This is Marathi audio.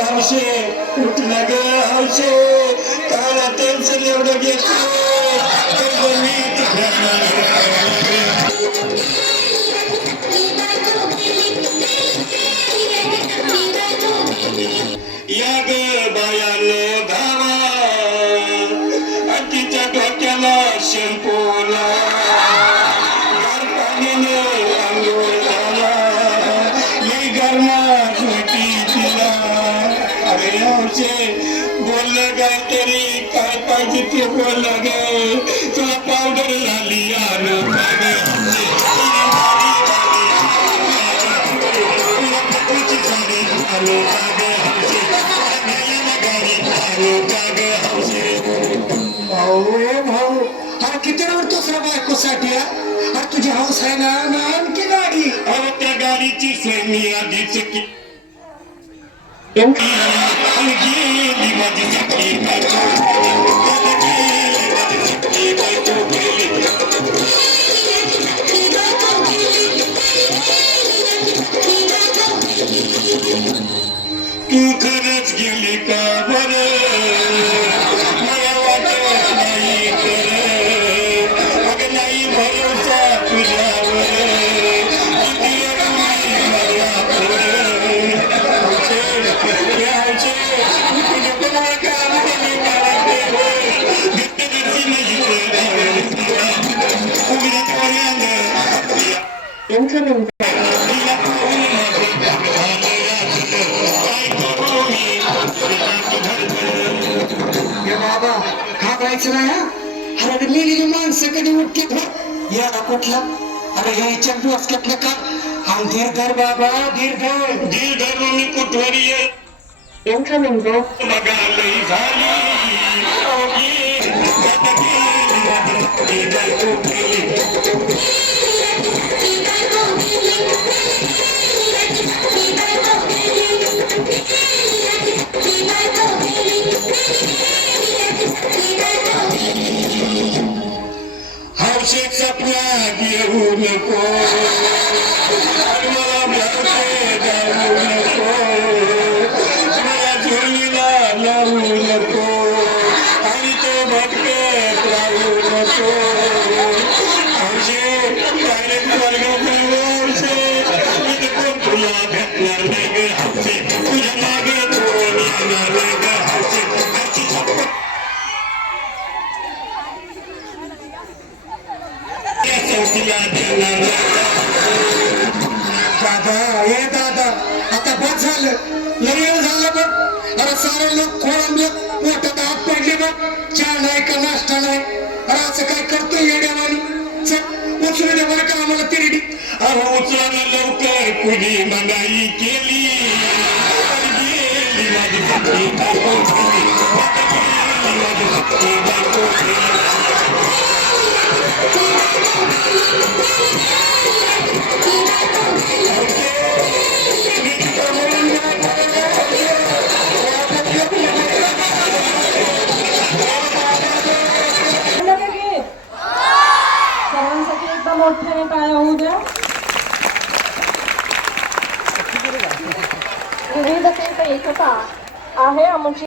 कुठला ग हौशे? त्याला टेन्शन एवढं घेतो मी अरे हौशे बोललं ग तरी काय पाहिजे ते बोललं ग तुला पावडर झाली? भाऊ भाऊ अरे किती रडतोस रे बायकोसाठी हा? अरे तुझी हौस आहे ना आणखी गाडी अहो त्या गाडीची सोय मी आधीच Кукарач гелика. incoming बाबा घाबरायचं नाही हा अरे रडलेली माणसं कधी उठते धर या ना कुठला अरे हे चंदू असल्यातलं का आणि धीर धर बाबा धीर धर धीर धरून मी कुठवरी ये Incoming bro. मगालई झाली ओगी गदगी गदगी हौशेक सपनात येऊ नको. आणि मला भरते जाऊ नको. मला झोळीला लावू नको. आणि तो भटकत राहू नको. दादा हे दादा आता बस झालं. लय वेळ झालं बघ. अरे सारे लोक खोळंबले पोटात हात पडले बघ. चहा नाही का नाश्ता नाही? अरे असं काय करतोय येड्यावानी? चल उचलू दे बरं का आम्हाला तिरडी. लवकर कुणी केली. माझी मोठ्याने टाळ्या होऊ द्या विविधतेत एकता आहे आमची